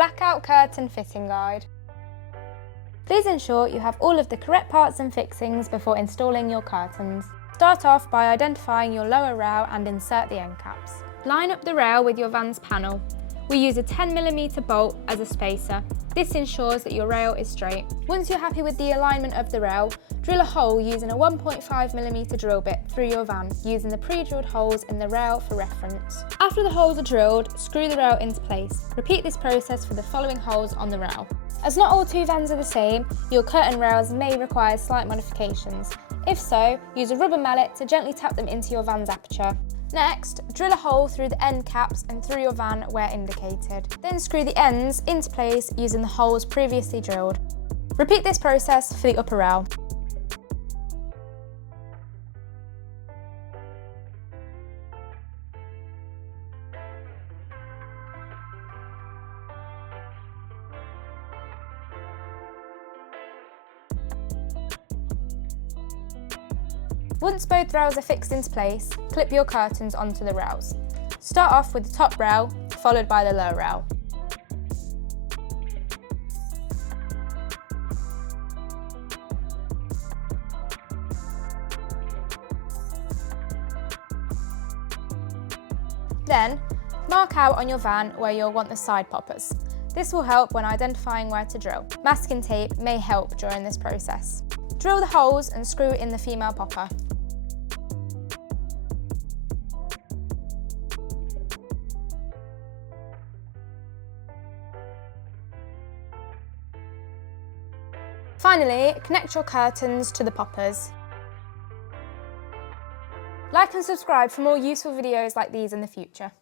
Blackout curtain fitting guide. Please ensure you have all of the correct parts and fixings before installing your curtains. Start off by identifying your lower rail and insert the end caps. Line up the rail with your van's panel. We use a 10mm bolt as a spacer. This ensures that your rail is straight. Once you're happy with the alignment of the rail, drill a hole using a 1.5mm drill bit through your van, using the pre-drilled holes in the rail for reference. After the holes are drilled, screw the rail into place. Repeat this process for the following holes on the rail. As not all two vans are the same, your curtain rails may require slight modifications. If so, use a rubber mallet to gently tap them into your van's aperture. Next, drill a hole through the end caps and through your van where indicated. Then screw the ends into place using the holes previously drilled. Repeat this process for the upper rail. Once both rails are fixed into place, clip your curtains onto the rails. Start off with the top rail, followed by the lower rail. Then, mark out on your van where you'll want the side poppers. This will help when identifying where to drill. Masking tape may help during this process. Drill the holes and screw in the female popper. Finally, connect your curtains to the poppers. Like and subscribe for more useful videos like these in the future.